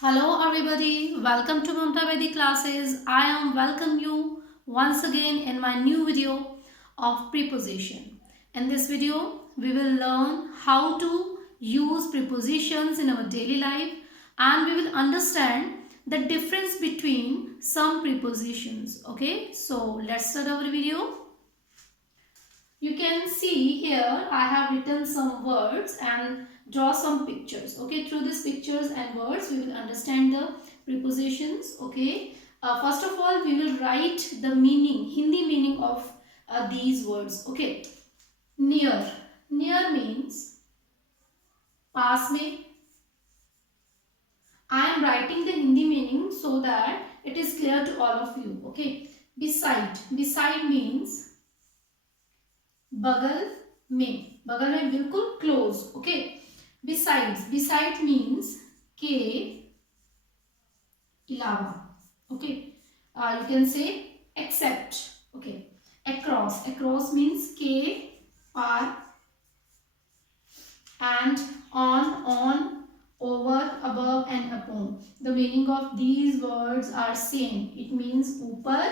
Hello everybody, welcome to Mamta Vedi classes. I am welcome you once again in my new video of preposition. In this video, we will learn how to use prepositions in our daily life and we will understand the difference between some prepositions. Okay, so let's start our video. You can see here I have written some words and draw some pictures. Okay, through these pictures and words we will understand the prepositions. Okay, first of all we will write the meaning, Hindi meaning of these words. Okay, near. Near means पास में. I am writing the Hindi meaning so that it is clear to all of you. Okay, beside. Beside means बगल में. बगल में बिल्कुल close. Okay, besides. Beside means के अलावा. Okay, you can say except. Okay, across. Across means के पार. And on, over, above and upon. The meaning of these words are same. It means ऊपर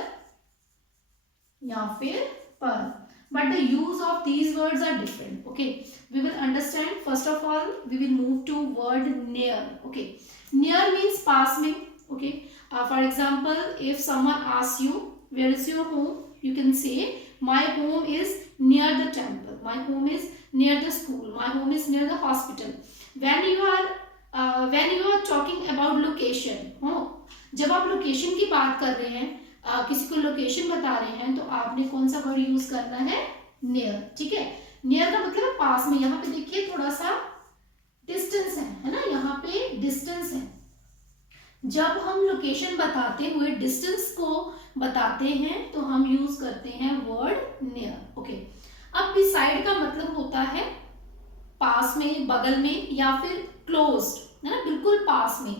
या फिर पर. But the use of these words are different. Okay, we will understand. First of all we will move to word near. Okay, near means पास में. Okay, for example if someone asks you where is your home, you can say my home is near the temple, my home is near the school, my home is near the hospital. When you are talking about location, जब आप location की बात कर रहे हैं, किसी को location बता रहे हैं, तो आपने कौन सा वर्ड यूज करना है? नियर. ठीक है, नियर का मतलब है पास में. यहाँ पे देखिए थोड़ा सा डिस्टेंस है ना, यहाँ पे डिस्टेंस है. जब हम लोकेशन बताते हुए डिस्टेंस को बताते हैं तो हम यूज करते हैं वर्ड नियर. ओके, अब बिसाइड का मतलब होता है पास में, बगल में या फिर क्लोज्ड, है ना, बिल्कुल पास में.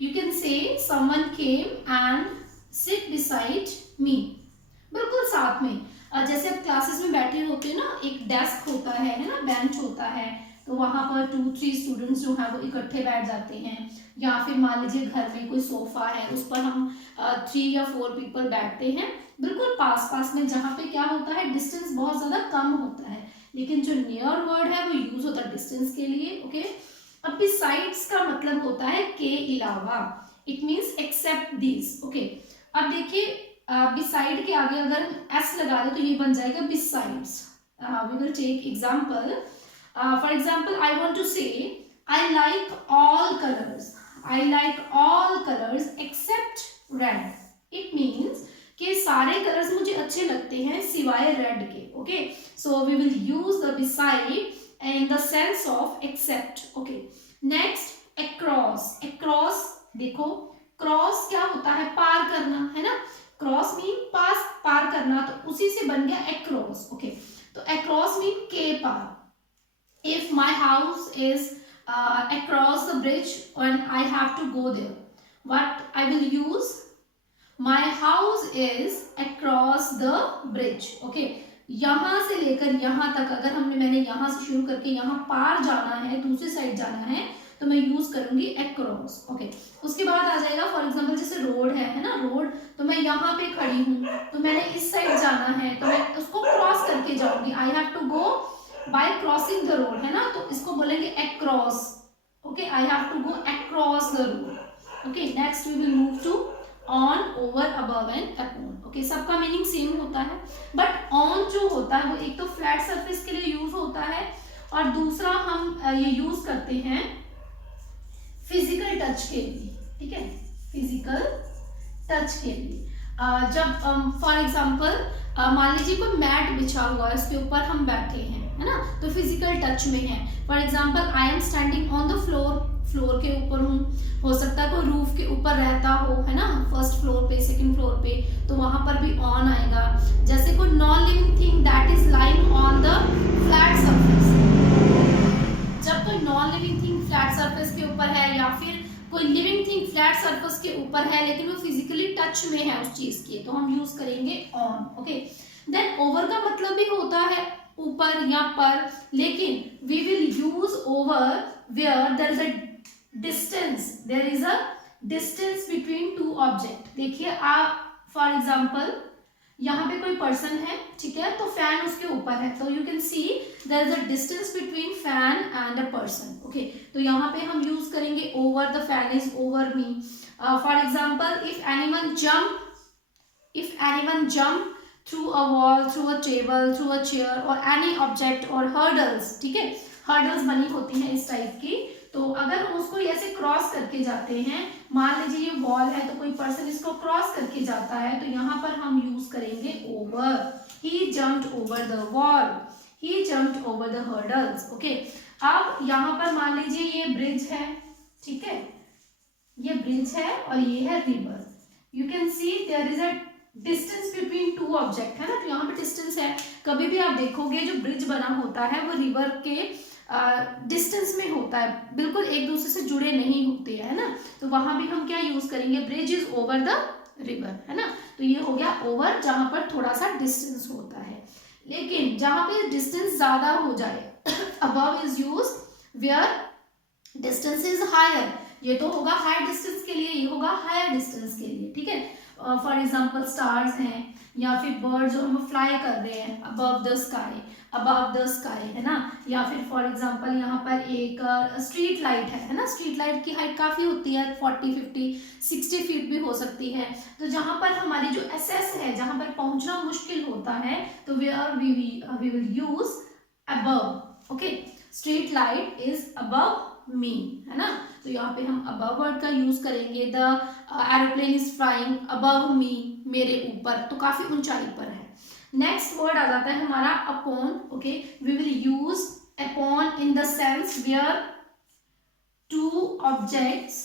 You can say someone came and sit beside me. बिल्कुल साथ में. जैसे आप क्लासेस में बैठे होते हैं ना, एक डेस्क होता है ना, बेंच होता है, तो वहां पर 2-3 स्टूडेंट्स जो है वो इकट्ठे बैठ जाते हैं. या फिर मान लीजिए घर में कोई सोफा है, उस पर हम 3 या 4 पीपल बैठते हैं बिल्कुल पास पास में, जहाँ पे क्या होता है डिस्टेंस बहुत ज्यादा कम होता है. लेकिन जो नियर वर्ड है वो यूज होता है डिस्टेंस के लिए. ओके, अब बिसाइड्स का मतलब होता है के अलावा. It means except this. Okay, अब देखिए बिसाइड के आगे अगर हम एस लगा दें तो ये बन जाएगा besides. We will take example. For example I want to say I like all colours. I like all colours except red. It means कि सारे कलर्स मुझे अच्छे लगते हैं सिवाय रेड के. Okay, so we will use the beside in the sense of except. Okay, next across. across देखो cross क्या होता है? पार करना, है ना. क्रॉस मीन पास, पार करना, तो उसी से बन गया across. Okay, तो across मीन के पार. if my house is across the bridge and I have to go there, what I will use? my house is across the bridge. Okay, यहां से लेकर यहां तक अगर मैंने यहां से शुरू करके यहां पार जाना है, दूसरी साइड जाना है, तो मैं यूज करूंगी अक्रॉस. ओके, उसके बाद आ जाएगा फॉर एग्जांपल जैसे रोड है ना, रोड, तो मैं यहाँ पे खड़ी हूँ, तो मैंने इस साइड जाना है, तो मैं उसको क्रॉस करके जाऊंगी. I have to go by crossing the road, है ना, तो इसको बोलेंगे across. Okay, I have to go across the road. Okay, next we will move to on, over, above and upon. Okay, सबका मीनिंग सेम होता है, but on जो होता है वो एक तो फ्लैट सरफेस के लिए यूज होता है और दूसरा हम ये यूज करते हैं फिजिकल टच के लिए. ठीक है, फिजिकल टच के लिए. जब फॉर एग्जांपल मान लीजिए कोई मैट बिछा हुआ है, उसके ऊपर हम बैठे हैं, है ना, तो फिजिकल टच में है. For example I am standing on the floor. Floor के ऊपर हूँ, हो सकता है कोई रूफ के ऊपर रहता हो, है ना, फर्स्ट फ्लोर पे, सेकंड फ्लोर पे, तो वहां पर भी ऑन आएगा. जैसे कोई non living thing that is lying on the flat surface. जब कोई non living thing flat surface के ऊपर है या फिर कोई लिविंग थिंग फ्लैट सरफेस के ऊपर है लेकिन वो फिजिकली टच में है उस चीज के, तो हम यूज करेंगे ऑन. ओके, देन ओवर का मतलब भी होता है ऊपर या पर, लेकिन we will use over where there is a distance, there is a distance between two object. देखिए आप फॉर एग्जाम्पल यहाँ पे कोई पर्सन है, ठीक है, तो फैन उसके ऊपर है, तो you can see there is a distance between fan and a person. Okay, तो यहाँ पे हम यूज करेंगे over, the fan is over me. For example if anyone jump through a wall, through a table, through a chair or any object or hurdles, ठीक है, hurdles बनी होती हैं इस टाइप की, तो अगर हम उसको ऐसे क्रॉस करके जाते हैं, मान लीजिए ये वॉल है तो कोई पर्सन इसको क्रॉस करके जाता है, तो यहाँ पर हम यूज करेंगे over. He jumped over the wall, he jumped over the hurdles. Okay, अब यहाँ पर मान लीजिए ये ब्रिज है, ठीक है, ये ब्रिज है और ये है river. You can see there is a distance between two object, है ना, तो यहाँ पे डिस्टेंस है। कभी भी आप देखोगे जो ब्रिज बना होता है वो रिवर के डिस्टेंस में होता है, बिल्कुल एक दूसरे से जुड़े नहीं होते, है ना, तो वहां भी हम क्या यूज करेंगे, bridge is over the river, है ना, तो ये हो गया ओवर, जहां पर थोड़ा सा डिस्टेंस होता है। लेकिन जहां पे डिस्टेंस ज्यादा हो जाए, above is use where distance is higher, ये तो होगा हाई डिस्टेंस के लिए, ये होगा हायर डिस्टेंस के लिए, ठीक है। फॉर एग्जाम्पल स्टार्स हैं या फिर बर्ड जो हम फ्लाई कर रहे हैं अबव द स्काई, है ना, या फिर फॉर एग्जाम्पल यहाँ पर एक स्ट्रीट लाइट है ना, स्ट्रीट लाइट की हाइट काफी होती है, 40, 50, 60 फीट भी हो सकती है। तो जहां पर हमारी जो एसेस है, जहां पर पहुंचना मुश्किल होता है, तो we will use above. Okay, street light is above me, है ना, तो यहाँ पे हम अबव वर्ड का यूज करेंगे। The aeroplane is flying above me, मेरे ऊपर, तो काफी ऊंचाई पर है। नेक्स्ट वर्ड आ जाता है हमारा upon. Okay, we will use upon in the sense where two objects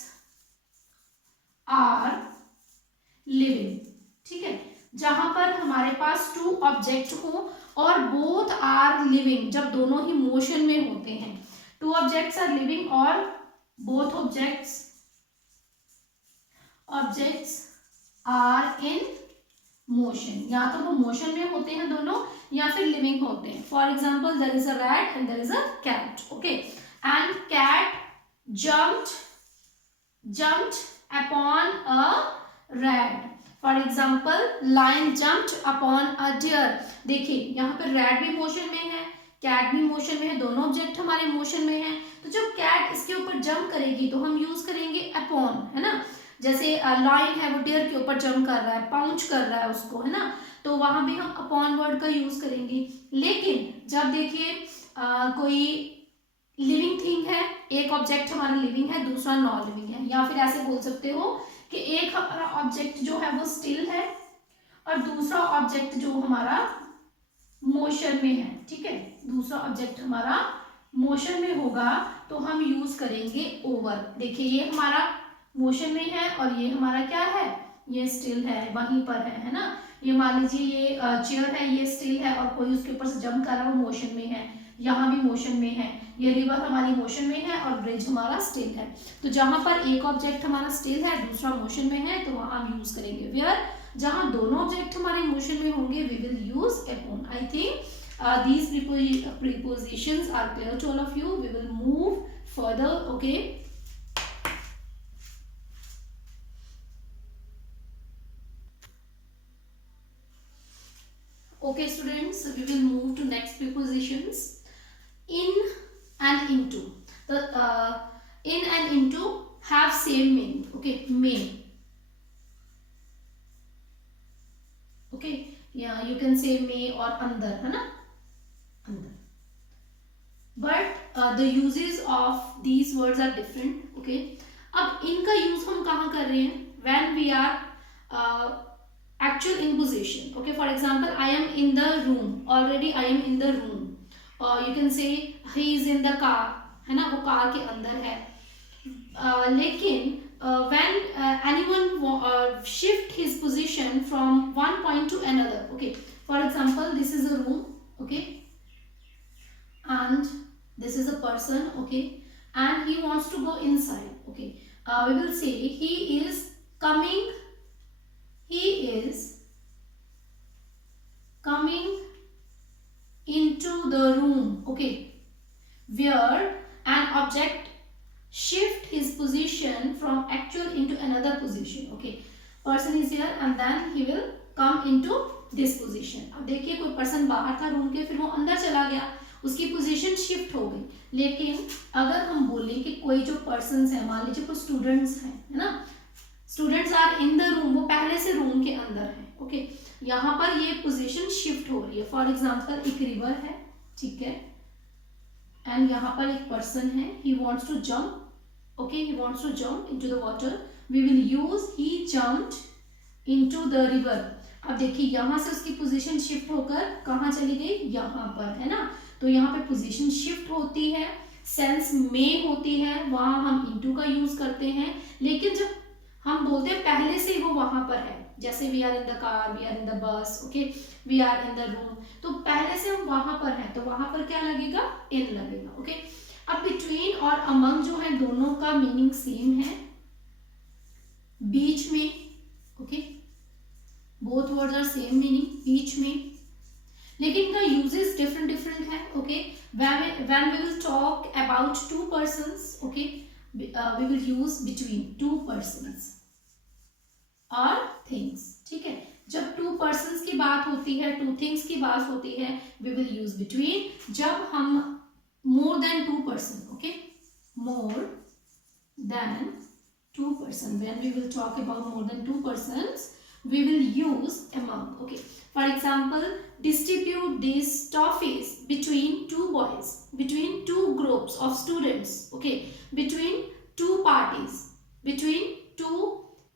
are living, ठीक है, जहां पर हमारे पास टू ऑब्जेक्ट हो और बोथ आर लिविंग, जब दोनों ही मोशन में होते हैं, टू ऑब्जेक्ट्स आर लिविंग और both objects are in motion, या तो वो मोशन में होते हैं दोनों या फिर लिविंग होते हैं। For example there is a rat and there is a cat. Okay, and cat jumped upon a rat। For example lion jumped upon a deer। देखिए यहाँ पर रैट भी मोशन में है, कैट भी मोशन में है, दोनों ऑब्जेक्ट हमारे मोशन में है, तो जब कैट इसके ऊपर जंप करेगी तो हम यूज करेंगे अपॉन, है ना, जैसे लायन है वो डियर के ऊपर जंप कर रहा है, पाउंच कर रहा है उसको, है ना, तो वहां भी हम अपॉन वर्ड का यूज करेंगे। लेकिन जब देखिए कोई लिविंग थिंग है, एक ऑब्जेक्ट हमारा लिविंग है, दूसरा नॉन लिविंग है, या फिर ऐसे बोल सकते हो कि एक हमारा ऑब्जेक्ट जो है वो स्टिल है और दूसरा ऑब्जेक्ट जो हमारा मोशन में है, ठीक है, दूसरा ऑब्जेक्ट हमारा मोशन में होगा, तो हम यूज करेंगे ओवर। देखिए ये हमारा मोशन में है और ये हमारा क्या है, ये स्टिल है, वहीं पर है ना, ये मान लीजिए ये चेयर है, ये स्टिल है और कोई उसके ऊपर से जंप कर रहा है, वो मोशन में है, यहाँ भी मोशन में है, ये रिवर हमारी मोशन में है और ब्रिज हमारा स्टिल है। तो जहां पर एक ऑब्जेक्ट हमारा स्टिल है, दूसरा मोशन में है, तो वहां हम यूज करेंगे वेयर, जहां दोनों ऑब्जेक्ट हमारे मोशन में होंगे we will use upon. I think these prepositions are clear to all of you. We will move further. Okay, okay students, we will move to next prepositions. In and into. The in and into have same meaning. Okay, may. Okay, yeah, you can say may or अंदर, है ना, अंदर, but the uses of these words are different. Okay, अब इनका use हम कहाँ कर रहे हैं, when we are actual in position. Okay, for example I am in the room, already I am in the room, or you can say he is in the car, है ना, वो कार के अंदर है। लेकिन when anyone shift his position from one point to another, okay, for example this is a room, okay, and this is a person, okay, and he wants to go inside, okay, we will say he is coming into the room, okay, where an object shift his position from actual into another position. Okay, person is here and then he will come into this position. अब देखिए कोई person बाहर था room के, फिर वो अंदर चला गया, उसकी पोजीशन शिफ्ट हो गई. लेकिन अगर हम बोले कि कोई जो पर्सन्स है, मान लीजिए कोई स्टूडेंट्स हैं, है ना, students are in the room, वो पहले से रूम के अंदर है. ओके, यहाँ पर ये पोजीशन शिफ्ट हो रही है. फॉर एग्जांपल एक रिवर है, ठीक है, एंड यहाँ पर एक पर्सन है, he wants to jump. Okay, he wants to jump into the water. We will use he jumped into the river. अब देखिए यहाँ से उसकी पोजीशन शिफ्ट होकर कहाँ चली गई, यहाँ पर, है ना. तो यहाँ पे पोजीशन शिफ्ट होती है, सेंस में होती है, वहां हम इनटू का यूज करते हैं. लेकिन जब हम बोलते हैं पहले से वो वहां पर है, जैसे we are in the car, we are in the bus, okay, we are in the room, तो पहले से हम वहां पर हैं, तो वहां पर क्या लगेगा, इन लगेगा. ओके, अब बिटवीन और अमंग जो है दोनों का मीनिंग सेम है, बीच में. Okay, both words are same meaning, बीच में, लेकिन इनका यूजेस डिफरेंट है. Okay, when we will talk about two persons, okay, we will use between two persons or things. ठीक है, जब two persons की बात होती है, two things की बात होती है, we will use between. जब हम more than two person, okay, more than two person, when we will talk about more than two persons, we will use among. Okay, for example, distribute these toffees between two boys, between two groups of students, okay, between two parties, between two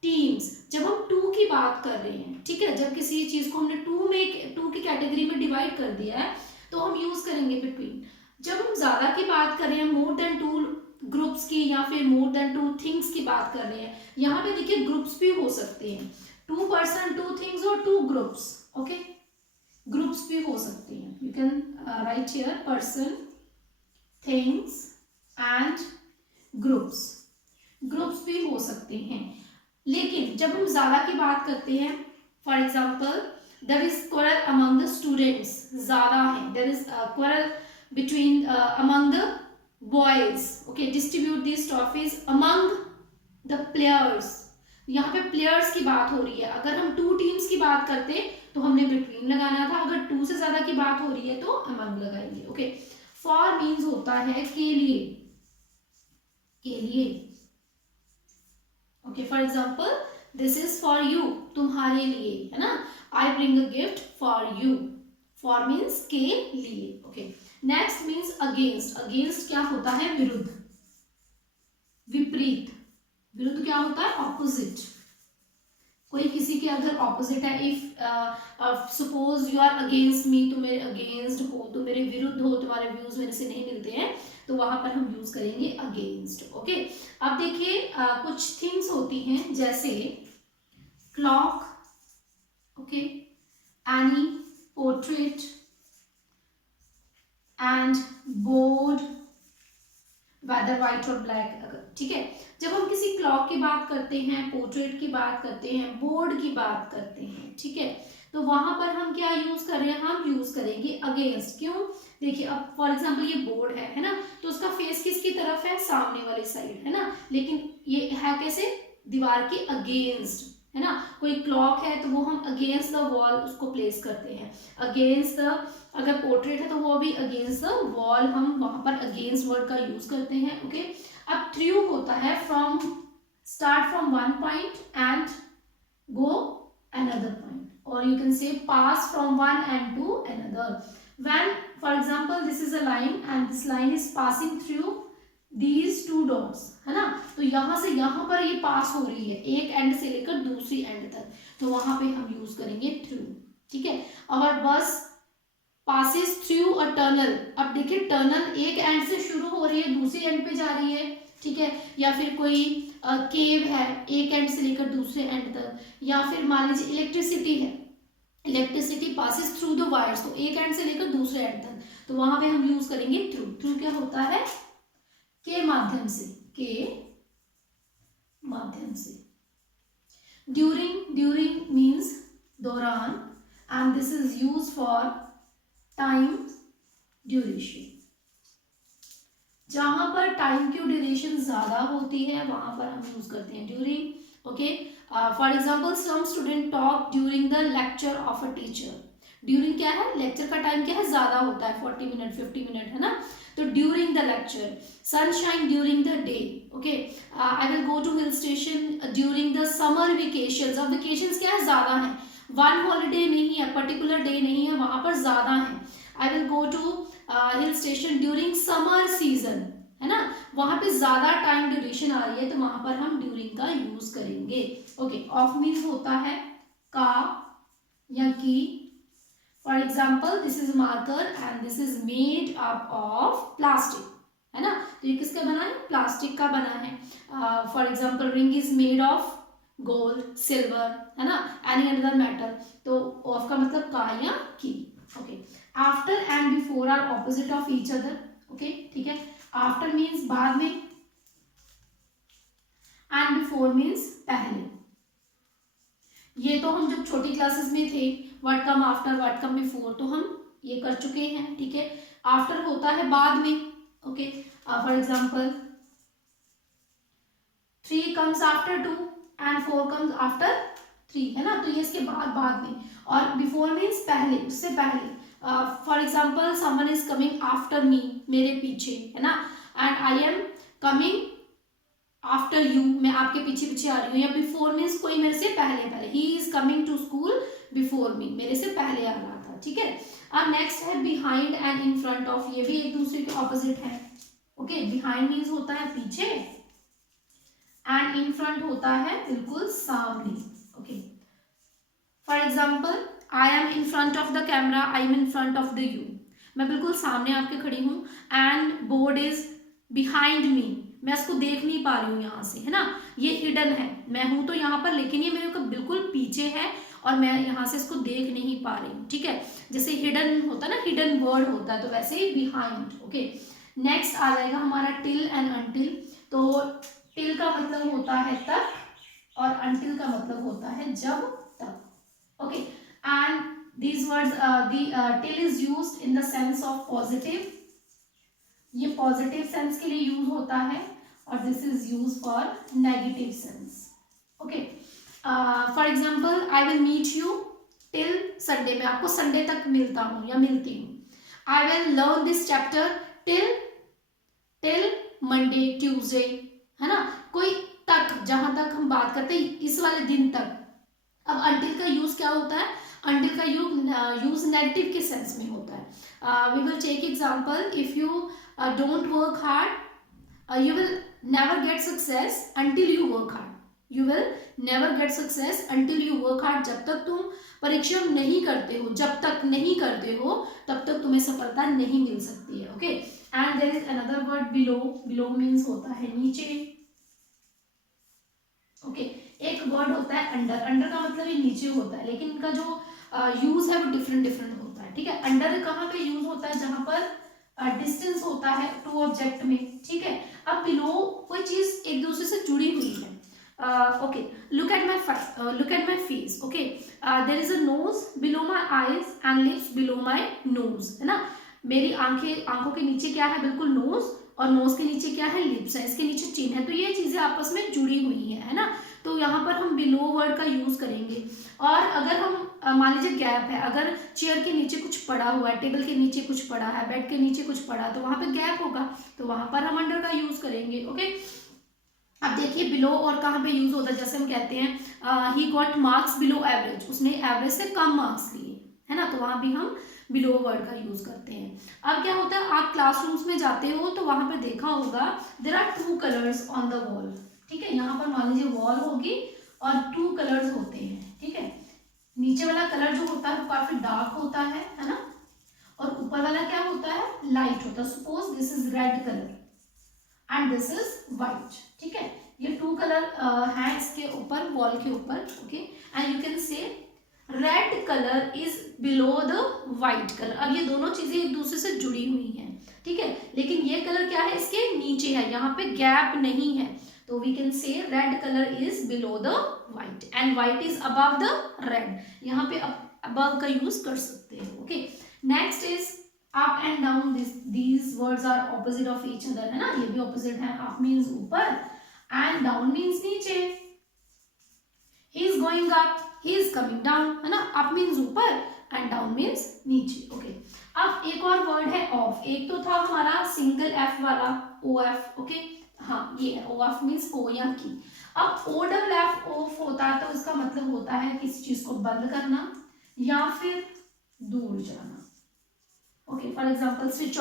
teams. जब हम to की बात कर रहे हैं, ठीक है, जब किसी चीज को हमने टू की कैटेगरी में डिवाइड कर दिया है, तो हम यूज करेंगे बिटवीन. जब हम ज्यादा की बात कर रहे हैं, मोर देन टू ग्रुप्स की, या फिर मोर देन टू थिंग्स की बात कर रहे हैं, यहाँ पे देखिए ग्रुप्स भी हो सकते हैं, टू पर्सन, टू थिंग्स और टू ग्रुप्स. ओके, ग्रुप्स भी हो सकते हैं. You can write here person, things and groups. Groups भी हो सकते हैं. लेकिन जब हम ज्यादा की बात करते हैं, for example there is quarrel among the students, ज्यादा है, there is quarrel between among the boys. Okay, distribute these toffees among the players. यहाँ पे प्लेयर्स की बात हो रही है. अगर हम टू टीम्स की बात करते तो हमने बिटवीन लगाना था, अगर टू से ज्यादा की बात हो रही है तो अमंग लगाएंगे. ओके, फॉर मीन्स होता है के लिए, के लिए. Okay, for example this is for you, तुम्हारे लिए, है ना. I bring a gift for you. For means के लिए. Okay, next means against. Against क्या होता है, विरुद्ध, विपरीत. विरुद्ध क्या होता है, ऑपोजिट. कोई किसी के अगर ऑपोजिट है, if suppose you are against me, तुम मेरे अगेंस्ट हो, तुम मेरे विरुद्ध हो, तुम्हारे व्यूज मेरे से नहीं मिलते हैं, तो वहां पर हम यूज करेंगे अगेंस्ट. ओके, अब देखिए कुछ थिंग्स होती हैं जैसे clock, okay, any, portrait and board, whether white और ब्लैक. ठीक है, जब हम किसी क्लॉक की बात करते हैं, पोर्ट्रेट की बात करते हैं, बोर्ड की बात करते हैं, ठीक है, तो वहां पर हम क्या यूज कर रहे हैं, हम यूज करेंगे अगेंस्ट. क्यों, देखिए अब फॉर एग्जांपल ये बोर्ड है ना, तो उसका फेस किसकी तरफ है, सामने वाली साइड, है ना, लेकिन ये है कैसे, दीवार के अगेंस्ट, है ना. कोई क्लॉक है तो वो हम अगेंस्ट द वॉल उसको प्लेस करते हैं, अगेंस्ट द, अगर पोर्ट्रेट है तो वो भी अगेंस्ट द वॉल, हम वहां पर अगेंस्ट वर्ड का यूज करते हैं. ओके, अब थ्रू होता है from, start from one point and go another point, और you can say pass from one and to another. When for example this is a line and this line is passing through these two dots, है ना, तो यहां से यहां पर ये पास हो रही है, एक एंड से लेकर दूसरी एंड तक, तो वहां पे हम यूज करेंगे थ्रू. ठीक है, और बस passes through a tunnel. अब देखिए टनल एक एंड से शुरू हो रही है, दूसरी एंड पे जा रही है, ठीक है, या फिर कोई केव है, एक एंड से लेकर दूसरे एंड तक, या फिर मान लीजिए इलेक्ट्रिसिटी है, electricity passes through the wires, तो एक एंड से लेकर दूसरे एंड तक, तो वहां पे हम यूज करेंगे थ्रू. थ्रू क्या होता है, के माध्यम से, के माध्यम से. ड्यूरिंग, ड्यूरिंग मीन्स दौरान, and this is use for time duration. जहां पर टाइम की ड्यूरेशन ज्यादा होती है वहां पर हम यूज करते हैं during. Okay, for example some student talk during the lecture of a teacher. During क्या है, लेक्चर का टाइम क्या है, ज्यादा होता है 40 मिनट 50 मिनट, है ना, तो during the lecture. Sunshine during the day. Okay, I will go to hill station during the summer vacation. अब वेकेशन क्या है, ज्यादा है, वन हॉलीडे नहीं है, पर्टिकुलर डे नहीं है, वहां पर ज्यादा है। I will go to hill station during summer season, है ना, वहां पे ज्यादा टाइम ड्यूरेशन आ रही है तो वहां पर हम ड्यूरिंग का यूज करेंगे। ओके, ऑफ मीन्स होता है का या की। For example this is marker and this is made up of plastic, है ना, तो ये किसका बना है, प्लास्टिक का बना है। For example ring is made of gold, silver, है ना, एनी अनदर मेटल, तो ऑफ का मतलब का या की। Okay, after and before are opposite of each other. Okay, ठीक है, आफ्टर मीन्स बाद में एंड बिफोर मीन्स पहले। ये तो हम जब छोटी क्लासेस में थे, what come after what come before, तो हम ये कर चुके हैं। ठीक है, आफ्टर होता है बाद में। Okay, for example 3 comes after 2 and 4 comes after 3, है ना, तो ये इसके बाद में, और बिफोर मीन्स पहले, उससे पहले। For example someone is coming after me, मेरे पीछे, है ना, and I am coming after you, मैं आपके पीछे पीछे आ रही हूँ। या बिफोर मीन्स कोई मेरे से पहले, he is coming to school before me, मेरे से पहले आ रहा था। ठीक है, अब नेक्स्ट है behind and in front of, ये भी एक दूसरे के ऑपोजिट है। ओके, बिहाइंड मीन्स होता है पीछे एंड इन फ्रंट होता है बिल्कुल सामने। Okay, for example I M in front of the camera, I am in front of the you, मैं बिल्कुल सामने आपके खड़ी हूँ, and board is behind me, मैं इसको देख नहीं पा रही हूँ यहाँ से, है ना, ये हिडन है, मैं हूं तो यहाँ पर लेकिन ये मेरे को बिल्कुल पीछे है और मैं यहाँ से इसको देख नहीं पा रही हूँ। ठीक है, जैसे हिडन होता है ना, हिडन वर्ड होता है, तो वैसे ही बिहाइंड। ओके, नेक्स्ट आ जाएगा हमारा टिल एंड अनटिल। तो टिल का मतलब होता है तक और अनटिल का मतलब होता है जब तक। Okay, and these words till is used in the sense of positive, ये पॉजिटिव सेंस के लिए यूज होता है, और this is use for negative sense. Okay, for example I will meet you till Sunday, मैं आपको संडे तक मिलता हूँ या मिलती हूँ। I will learn this chapter till Monday Tuesday, है ना, कोई तक, जहां तक हम बात करते हैं इस वाले दिन तक। अब अंटिल का यूज क्या होता है, अंटिल का यूज नेगेटिव के सेंस में होता है। We will take example, if you don't work hard you will never get success until you work hard, you will never get success until you work hard, जब तक तुम परिश्रम नहीं करते हो, जब तक नहीं करते हो तब तक तुम्हें सफलता नहीं मिल सकती है। Okay, and there is another word below, below means होता है नीचे। ओके, एक वर्ड होता है अंडर, अंडर का मतलब ये नीचे होता है, लेकिन इनका जो यूज है वो डिफरेंट होता है। ठीक है, अंडर कहाँ पे यूज होता है, जहां पर डिस्टेंस होता है टू ऑब्जेक्ट में। ठीक है, अब बिलो कोई चीज एक दूसरे से जुड़ी हुई है। Okay, look at my face. Okay, there is a nose below my eyes and lips below my nose, है ना, मेरी आंखों के नीचे क्या है, बिल्कुल नोज, और नोज के नीचे क्या है, लिप्स है, इसके नीचे चिन है, तो ये चीजें आपस में जुड़ी हुई है ना, तो यहाँ पर हम बिलो वर्ड का यूज करेंगे। और अगर हम मान लीजिए गैप है, अगर चेयर के नीचे कुछ पड़ा हुआ है, टेबल के नीचे कुछ पड़ा है, बेड के नीचे कुछ पड़ा, तो वहां पे गैप होगा, तो वहां पर हम अंडर का यूज करेंगे। ओके, अब देखिए बिलो और कहाँ पे यूज होता है, जैसे हम कहते हैं he got marks below average, उसने एवरेज से कम मार्क्स लिए, है ना, तो वहां भी हम बिलो वर्ड का यूज करते हैं। अब क्या होता है, आप क्लासरूम्स में जाते हो तो वहां पे देखा होगा there are 2 colours on the wall. ठीक है, यहाँ पर मान लीजिए वॉल होगी और 2 कलर्स होते हैं। ठीक है, नीचे वाला कलर जो होता है वो काफी डार्क होता है ना, और ऊपर वाला क्या होता है, लाइट होता है। Suppose this is red colour and this is white. ठीक है, ये 2 कलर है इसके ऊपर, वॉल के ऊपर। Okay, and you can say red colour is below the white colour. अब ये दोनों चीजें एक दूसरे से जुड़ी हुई हैं। ठीक है, लेकिन ये कलर क्या है, इसके नीचे है, यहाँ पे गैप नहीं है, तो we can say red colour is below the white and white is above the red, यहाँ पे अबव का यूज कर सकते हैं। Okay, next is up and down, these words are opposite of each other, है ना, ये भी ऑपोजिट है. अप मीन्स ऊपर एंड डाउन मीन्स नीचे. He is going up, he is coming down, है ना. अप मीन्स ऊपर एंड डाउन मीन्स नीचे. ओके, अब एक और वर्ड है ऑफ. एक तो था हमारा सिंगल एफ वाला, ओ एफ. ओके, हाँ ये है ओ एफ मीन्स ओ या की. अब ओ डबल एफ ऑफ होता है तो इसका मतलब होता है किसी चीज को बंद करना या फिर दूर जाना. Okay, for example switch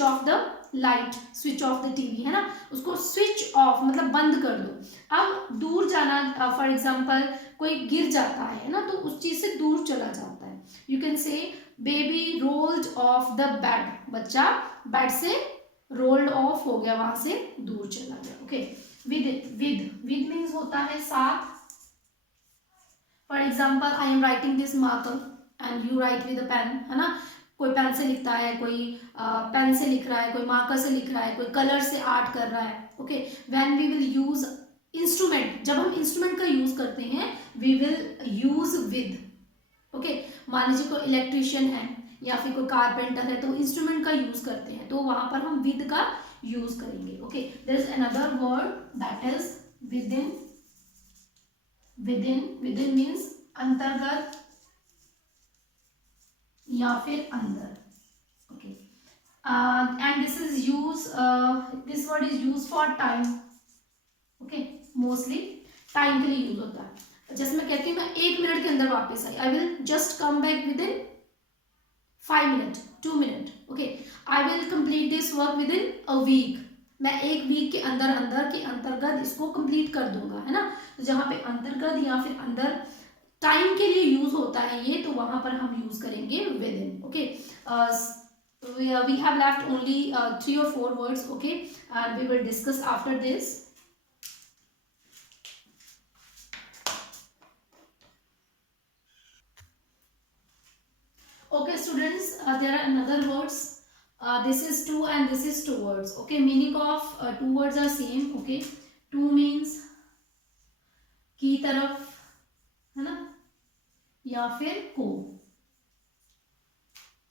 off the light, switch off the TV, है ना, उसको स्विच ऑफ मतलब बंद कर दो. अब दूर जाना, फॉर एग्जाम्पल कोई गिर जाता है ना, तो उस चीज से दूर चला जाता है. यू कैन से baby rolled of the bed, बच्चा बेड से रोल्ड ऑफ हो गया, वहां से दूर चला गया. ओके, विद मीन्स होता है साथ. For example I am writing this marker and you write with a pen, है ना. कोई पेन से लिखता है, कोई पेन से लिख रहा है, कोई मार्कर से लिख रहा है, कोई कलर से आर्ट कर रहा है. Okay, when we will use instrument, जब हम इंस्ट्रूमेंट का यूज करते हैं we will use with. Okay, मान लीजिए कोई इलेक्ट्रिशियन है या फिर कोई कारपेंटर है तो इंस्ट्रूमेंट का यूज करते हैं, तो वहां पर हम विद का यूज करेंगे. Okay, there is another word that is within. Within means अंतर्गत या फिर अंदर. Okay, and this is use, this word is use for time. Okay, mostly time के लिए यूज होता है. जैसे मैं कहती हूँ मैं 1 मिनट के अंदर वापस आई, I will just come back within 5 minute, 2 minute. Okay, I will complete this work within a week, मैं 1 वीक के अंदर अंदर के अंतर्गत इसको कंप्लीट कर दूंगा, है ना. तो जहाँ पे अंतर्गत या फिर अंदर टाइम के लिए यूज होता है ये, तो वहां पर हम यूज करेंगे with in. Okay, we have left only 3 or 4 words. Okay, and we will discuss after this. Okay students, there are another words. This is two and this is two words. Okay, meaning of two words are same. Okay, two means की तरफ, है ना, या फिर को.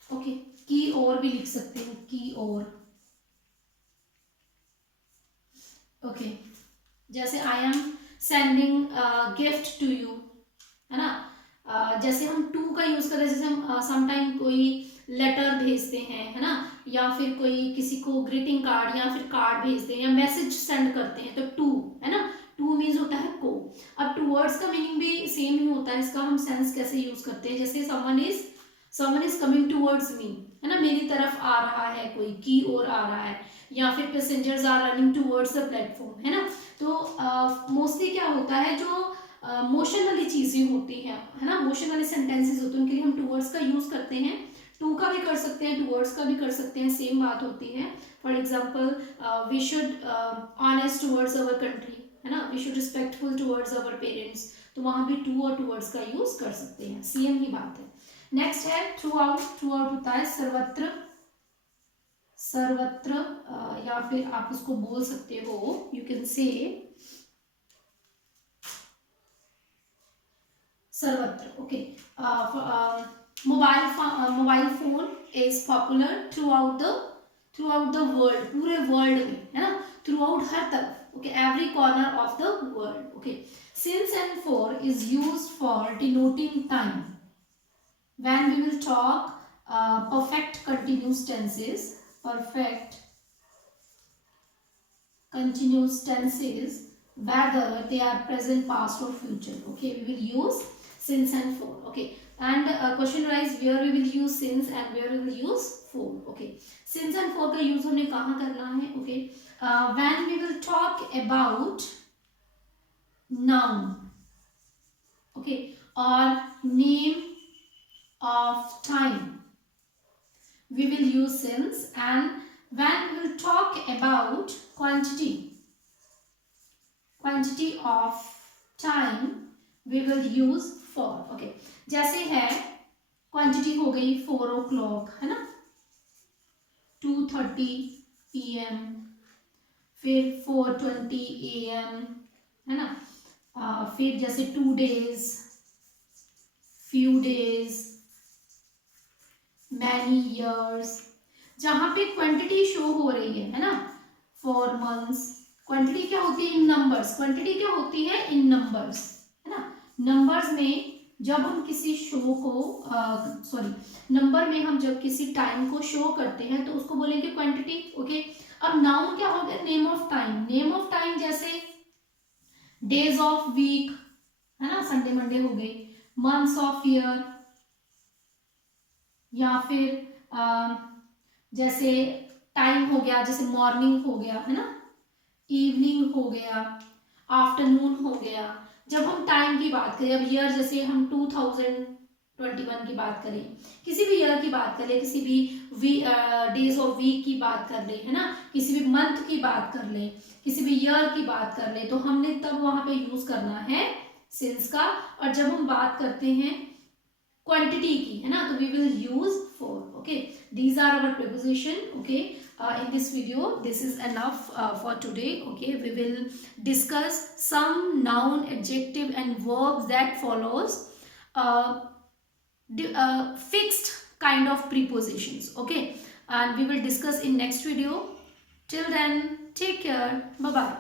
Okay, की और भी लिख सकते हो, की और. ओके, जैसे I am sending gift to you, है ना. जैसे हम टू का यूज करते हैं, जैसे हम समटाइम कोई लेटर भेजते हैं, है ना, या फिर कोई किसी को ग्रीटिंग कार्ड या फिर कार्ड भेजते हैं या मैसेज सेंड करते हैं, तो टू, है ना. टू मीन्स होता है को. अब टू वर्ड्स का मीनिंग भी सेम ही होता है, इसका हम सेंस कैसे यूज करते हैं. जैसे someone is coming towards me, है ना, मेरी तरफ आ रहा है कोई, की ओर आ रहा है, या फिर passengers are running towards the platform, है ना. तो मोस्टली क्या होता है, जो मोशन वाली चीजें होती हैं, है ना, मोशन वाले सेंटेंसेस होते हैं, उनके लिए हम टूवर्ड्स का यूज करते हैं. टू का भी कर सकते हैं, टूवर्ड्स का भी कर सकते हैं, सेम बात होती है. For example we should honest towards our country, है ना, we should respectful towards our parents, तो वहां भी टू और टूवर्ड्स का यूज कर सकते हैं, सेम ही बात है. नेक्स्ट है थ्रू आउट. थ्रू आउट होता है सर्वत्र. सर्वत्र या फिर आप उसको बोल सकते हो, यू कैन से सर्वत्र. Okay, mobile phone is popular through out the world, पूरे वर्ल्ड में, है ना, थ्रू आउट हर तरफ. Okay, every corner of the world. Okay, since and for is used for denoting time. When we will talk perfect continuous tenses, perfect continuous tenses, whether they are present, past or future. Okay, we will use since and for. Okay, and question arise where we will use since and where we will use for. Okay, since and for का use हमें कहाँ करना है. Okay, when we will talk about noun, okay, or name of time, we will use since. And when we will talk about quantity of time, we will use for. Okay, जैसे है quantity हो गई 4 o'clock, है ना, 2:30 PM, फिर 4:20 AM, है ना. फिर जैसे 2 days, few days, many years, जहां पे क्वांटिटी शो हो रही है ना, 4 months, क्वांटिटी क्या होती है इन नंबर्स, क्वांटिटी क्या होती है इन नंबर्स, है ना। नंबर्स में जब हम किसी शो को सॉरी नंबर में हम जब किसी टाइम को शो करते हैं तो उसको बोलेंगे क्वांटिटी। ओके, अब नाउन क्या हो गया, name of time. Name of time जैसे डेज ऑफ वीक, है ना, संडे मंडे हो गए, मंथ्स ऑफ ईयर, या फिर जैसे टाइम हो गया, जैसे मॉर्निंग हो गया, है ना, इवनिंग हो गया, आफ्टरनून हो गया। जब हम टाइम की बात करें, अब ईयर जैसे हम 2021 की बात करें, किसी भी ईयर की बात करें, किसी भी डेज ऑफ वीक की बात कर ले, है ना, किसी भी मंथ की बात कर ले, किसी भी ईयर की बात कर ले, तो हमने तब वहां पे यूज करना है सिंस का। और जब हम बात करते हैं क्वांटिटी की, है ना, तो we will use for. Okay, these are our preposition. Okay, in this video this is enough for today. Okay, we will discuss some noun, adjective and verbs that follows fixed kind of prepositions. Okay, and we will discuss in next video. Till then, take care, bye bye.